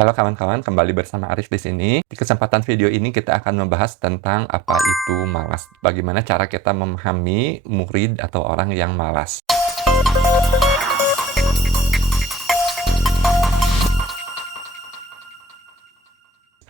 Halo kawan-kawan, kembali bersama Arif di sini. Di kesempatan video ini kita akan membahas tentang apa itu malas. Bagaimana cara kita memahami murid atau orang yang malas.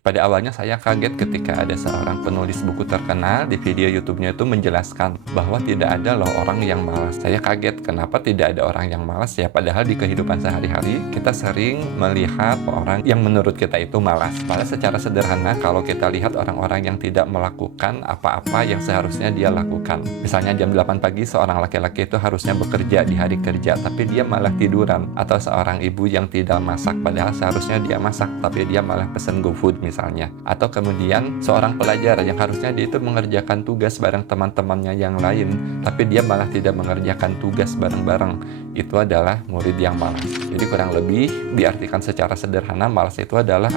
Pada awalnya saya kaget ketika ada seorang penulis buku terkenal di video YouTube-nya itu menjelaskan bahwa tidak ada loh orang yang malas. Saya kaget kenapa tidak ada orang yang malas ya, padahal di kehidupan sehari-hari kita sering melihat orang yang menurut kita itu malas. Padahal secara sederhana kalau kita lihat orang-orang yang tidak melakukan apa-apa yang seharusnya dia lakukan. Misalnya jam 8 pagi seorang laki-laki itu harusnya bekerja di hari kerja tapi dia malah tiduran. Atau seorang ibu yang tidak masak padahal seharusnya dia masak tapi dia malah pesen GoFood misalnya. Atau kemudian seorang pelajar yang harusnya dia itu mengerjakan tugas bareng teman-temannya yang lain, tapi dia malah tidak mengerjakan tugas bareng-bareng. Itu adalah murid yang malas. Jadi kurang lebih diartikan secara sederhana, malas itu adalah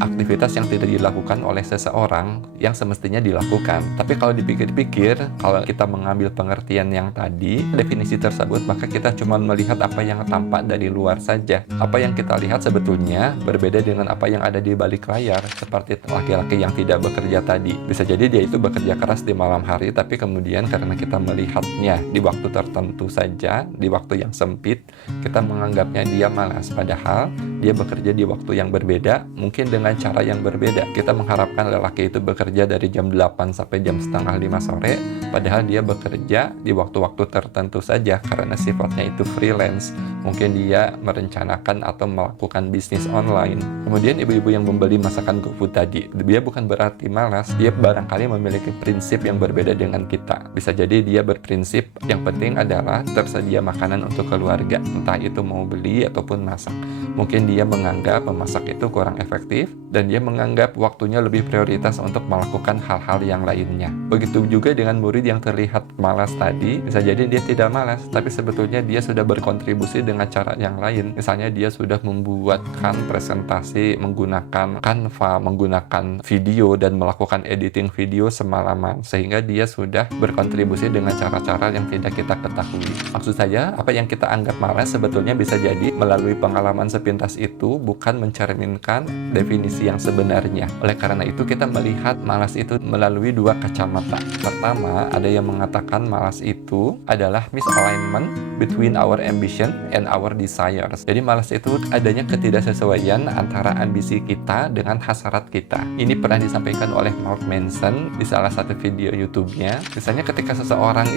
aktivitas yang tidak dilakukan oleh seseorang yang semestinya dilakukan. Tapi kalau dipikir-pikir, kalau kita mengambil pengertian yang tadi, definisi tersebut, maka kita cuma melihat apa yang tampak dari luar saja. Apa yang kita lihat sebetulnya berbeda dengan apa yang ada di balik layar. Seperti laki-laki yang tidak bekerja tadi, bisa jadi dia itu bekerja keras di malam hari, tapi kemudian karena kita melihatnya di waktu tertentu saja, di waktu yang sempit, kita menganggapnya dia malas, padahal dia bekerja di waktu yang berbeda, mungkin dengan cara yang berbeda. Kita mengharapkan lelaki itu bekerja dari jam 8 sampai jam setengah 5 sore, padahal dia bekerja di waktu-waktu tertentu saja karena sifatnya itu freelance. Mungkin dia merencanakan atau melakukan bisnis online. Kemudian ibu-ibu yang membeli masakan GoFood tadi, dia bukan berarti malas, dia barangkali memiliki prinsip yang berbeda dengan kita. Bisa jadi dia berprinsip yang penting adalah tersedia makanan untuk keluarga, entah itu mau beli ataupun masak. Mungkin dia menganggap memasak itu kurang efektif dan dia menganggap waktunya lebih prioritas untuk melakukan hal-hal yang lainnya. Begitu juga dengan murid yang terlihat malas tadi, bisa jadi dia tidak malas, tapi sebetulnya dia sudah berkontribusi dengan cara yang lain. Misalnya dia sudah membuatkan presentasi menggunakan Canva, menggunakan video dan melakukan editing video semalaman, sehingga dia sudah berkontribusi dengan cara-cara yang tidak kita ketahui. Maksud saya, apa yang kita anggap malas sebetulnya bisa jadi melalui pengalaman sepintas itu bukan mencerminkan definisi yang sebenarnya. Oleh karena itu kita melihat malas itu melalui dua kacamata. Pertama, ada yang mengatakan malas itu adalah misalignment between our ambition and our desires. Jadi malas itu adanya ketidaksesuaian antara ambisi kita dengan hasrat kita. Ini pernah disampaikan oleh Mark Manson di salah satu video YouTube-nya. Misalnya ketika seorang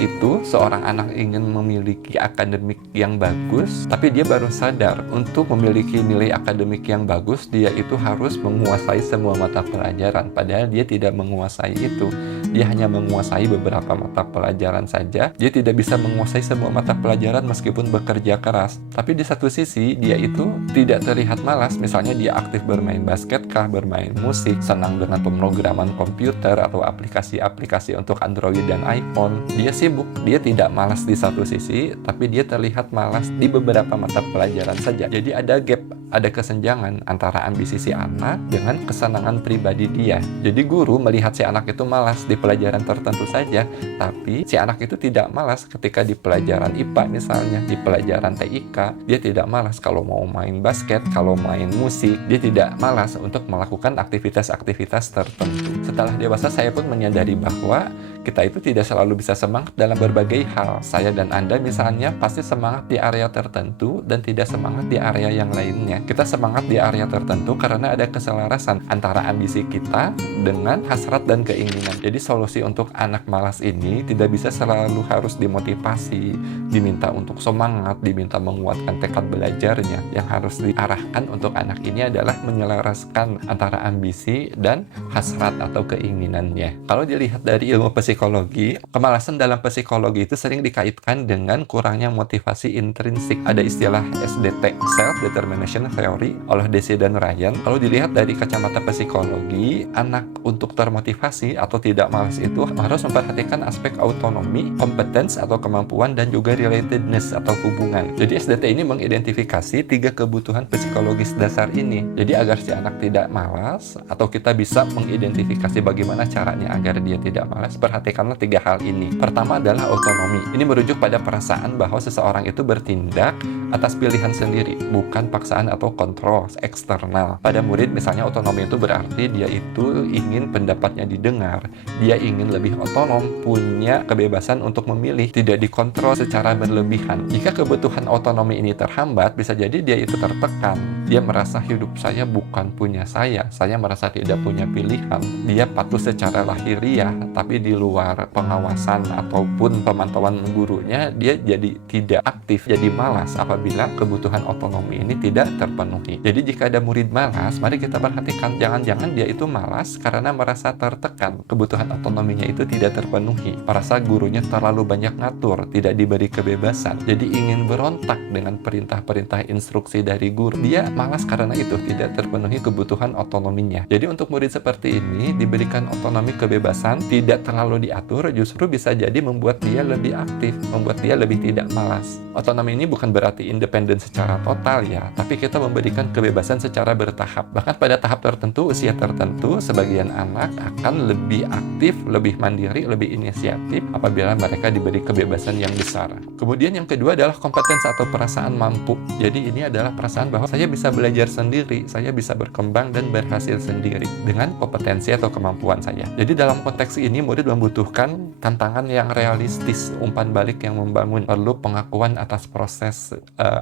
anak ingin memiliki akademik yang bagus, tapi dia baru sadar untuk memiliki nilai akademik yang bagus, dia itu harus menguasai semua mata pelajaran. Padahal dia tidak menguasai itu. Dia hanya menguasai beberapa mata pelajaran saja. Dia tidak bisa menguasai semua mata pelajaran meskipun bekerja keras. Tapi di satu sisi, dia itu tidak terlihat malas. Misalnya dia aktif bermain basket kah, bermain musik, senang dengan pemrograman komputer atau aplikasi-aplikasi untuk Android dan iPhone. Dia sibuk, dia tidak malas di satu sisi, tapi dia terlihat malas di beberapa mata pelajaran saja. Jadi ada gap, ada kesenjangan antara ambisi si anak dengan kesenangan pribadi dia. Jadi guru melihat si anak itu malas di pelajaran tertentu saja, tapi si anak itu tidak malas ketika di pelajaran IPA misalnya, di pelajaran TIK, dia tidak malas kalau mau main basket, kalau main musik, dia tidak malas untuk melakukan aktivitas-aktivitas tertentu. Setelah dewasa saya pun menyadari bahwa kita itu tidak selalu bisa semangat dalam berbagai hal. Saya dan Anda misalnya pasti semangat di area tertentu dan tidak semangat di area yang lainnya. Kita semangat di area tertentu karena ada keselarasan antara ambisi kita dengan hasrat dan keinginan. Jadi solusi untuk anak malas ini tidak bisa selalu harus dimotivasi, diminta untuk semangat, diminta menguatkan tekad belajarnya. Yang harus diarahkan untuk anak ini adalah menyelaraskan antara ambisi dan hasrat atau keinginannya. Kalau dilihat dari ilmu psikologi, kemalasan dalam psikologi itu sering dikaitkan dengan kurangnya motivasi intrinsik. Ada istilah SDT, Self Determination Theory, oleh Deci dan Ryan. Kalau dilihat dari kacamata psikologi, anak untuk termotivasi atau tidak malas itu harus memperhatikan aspek autonomi, kompetens atau kemampuan, dan juga relatedness atau hubungan. Jadi SDT ini mengidentifikasi 3 kebutuhan psikologis dasar ini. Jadi agar si anak tidak malas, atau kita bisa mengidentifikasi bagaimana caranya agar dia tidak malas, perhatikan perhatikanlah 3 hal ini. Pertama adalah otonomi. Ini merujuk pada perasaan bahwa seseorang itu bertindak atas pilihan sendiri, bukan paksaan atau kontrol eksternal. Pada murid misalnya otonomi itu berarti dia itu ingin pendapatnya didengar, dia ingin lebih otonom, punya kebebasan untuk memilih, tidak dikontrol secara berlebihan. Jika kebutuhan otonomi ini terhambat, bisa jadi dia itu tertekan. Dia merasa hidup saya bukan punya saya merasa tidak punya pilihan. Dia patuh secara lahiriah, tapi di luar pengawasan ataupun pemantauan gurunya, dia jadi tidak aktif, jadi malas apabila kebutuhan otonomi ini tidak terpenuhi. Jadi jika ada murid malas, mari kita perhatikan, jangan-jangan dia itu malas karena merasa tertekan, kebutuhan otonominya itu tidak terpenuhi, merasa gurunya terlalu banyak ngatur, tidak diberi kebebasan, jadi ingin berontak dengan perintah-perintah instruksi dari guru. Dia malas karena itu tidak terpenuhi kebutuhan otonominya. Jadi untuk murid seperti ini diberikan otonomi, kebebasan, tidak terlalu diatur, justru bisa jadi membuat dia lebih aktif, membuat dia lebih tidak malas. Otonomi ini bukan berarti independen secara total ya, tapi kita memberikan kebebasan secara bertahap. Bahkan pada tahap tertentu, usia tertentu, sebagian anak akan lebih aktif, lebih mandiri, lebih inisiatif apabila mereka diberi kebebasan yang besar. Kemudian yang kedua adalah kompetensi atau perasaan mampu. Jadi ini adalah perasaan bahwa saya bisa belajar sendiri, saya bisa berkembang dan berhasil sendiri dengan kompetensi atau kemampuan saya. Jadi dalam konteks ini murid membutuhkan tantangan yang realistis, umpan balik yang membangun, perlu pengakuan atas proses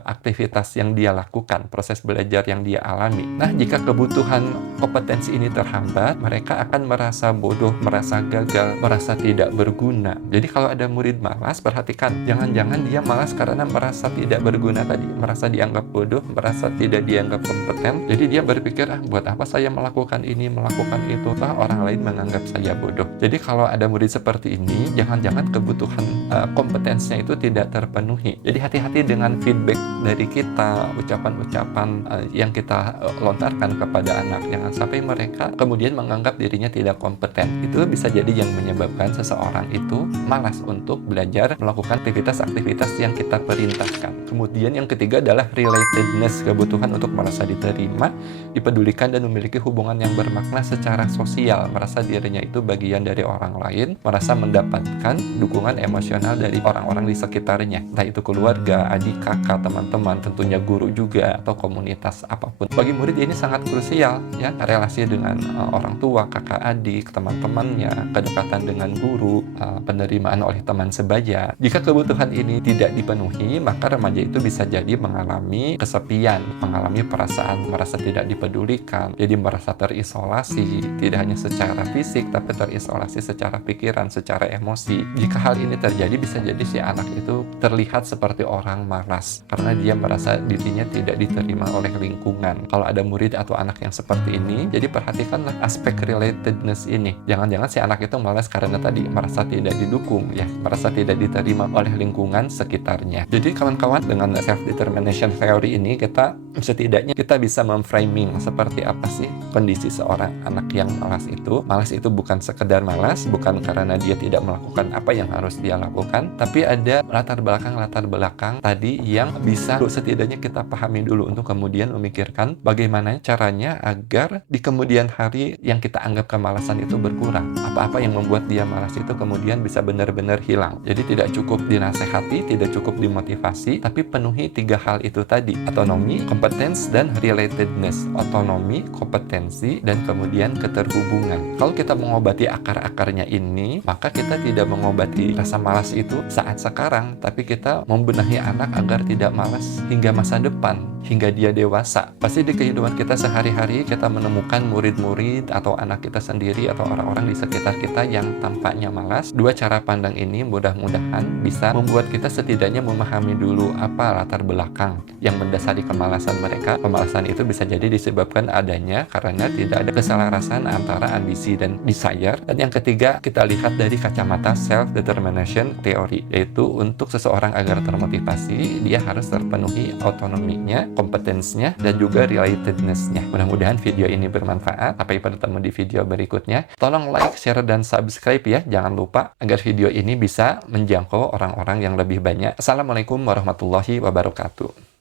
aktivitas yang dia lakukan, proses belajar yang dia alami. Nah, jika kebutuhan kompetensi ini terhambat, mereka akan merasa bodoh, merasa gagal, merasa tidak berguna. Jadi kalau ada murid malas, perhatikan, jangan-jangan dia malas karena merasa tidak berguna tadi, merasa dianggap bodoh, merasa tidak dianggap kompeten. Jadi dia berpikir, buat apa saya melakukan ini, melakukan itu, orang lain menganggap saya bodoh. Jadi kalau ada murid seperti ini, jangan-jangan kebutuhan kompetensinya itu tidak terpenuhi. Jadi hati-hati dengan feedback dari kita, ucapan-ucapan yang kita lontarkan kepada anak. Jangan sampai mereka kemudian menganggap dirinya tidak kompeten. Itu bisa jadi yang menyebabkan seseorang itu malas untuk belajar melakukan aktivitas-aktivitas yang kita perintahkan. Kemudian yang ketiga adalah relatedness, kebutuhan untuk merasa diterima, dipedulikan dan memiliki hubungan yang bermakna secara sosial, merasa dirinya itu bagian dari orang lain, merasa mendapatkan dukungan emosional dari orang-orang di sekitarnya, entah itu keluarga, adik, kakak, teman-teman, tentunya guru juga, atau komunitas apapun. Bagi murid ini sangat krusial ya, relasi dengan orang tua, kakak, adik, teman-temannya, kedekatan dengan guru, penerimaan oleh teman sebaya. Jika kebutuhan ini tidak dipenuhi, maka remaja itu bisa jadi mengalami kesepian, mengalami perasaan merasa tidak dipedulikan, jadi merasa terisolasi, tidak hanya secara fisik tapi terisolasi secara pikiran, secara emosi. Jika hal ini terjadi, bisa jadi si anak itu terlihat seperti orang malas karena dia merasa dirinya tidak diterima oleh lingkungan. Kalau ada murid atau anak yang seperti ini, jadi perhatikanlah aspek relatedness ini. Jangan-jangan si anak itu malas karena tadi merasa tidak didukung ya, merasa tidak diterima oleh lingkungan sekitarnya. Jadi kawan-kawan, dengan self-determination theory ini kita setidaknya kita bisa memframing seperti apa sih kondisi seorang anak yang malas itu. Malas itu bukan sekedar malas, bukan karena dia tidak melakukan apa yang harus dia lakukan, tapi ada latar belakang tadi yang bisa setidaknya kita pahami dulu untuk kemudian memikirkan bagaimana caranya agar di kemudian hari yang kita anggap kemalasan itu berkurang. Apa-apa yang membuat dia malas itu kemudian bisa benar-benar hilang. Jadi tidak cukup dinasehati, tidak cukup dimotivasi, tapi penuhi 3 hal itu tadi: otonomi, kompetensi, dan relatedness. Otonomi, kompetensi, dan kemudian keterhubungan. Kalau kita mengobati akar-akarnya ini, maka kita tidak mengobati rasa malas itu saat sekarang, tapi kita membenahi anak agar tidak malas hingga masa depan, hingga dia dewasa. Pasti di kehidupan kita sehari-hari kita menemukan murid-murid atau anak kita sendiri atau orang-orang di sekitar kita yang tampaknya malas. 2 cara pandang ini mudah-mudahan bisa membuat kita setidaknya memahami dulu apa latar belakang yang mendasari kemalasan mereka. Kemalasan itu bisa jadi disebabkan adanya karena tidak ada keselarasan antara ambisi dan desire. Dan yang ketiga, kita lihat dari kacamata self-determination theory, yaitu untuk seseorang agar termotivasi, dia harus terpenuhi otonominya, kompetensinya, dan juga relatedness-nya. Mudah-mudahan video ini bermanfaat. Sampai bertemu di video berikutnya. Tolong like, share, dan subscribe ya. Jangan lupa agar video ini bisa menjangkau orang-orang yang lebih banyak. Assalamualaikum warahmatullahi wabarakatuh.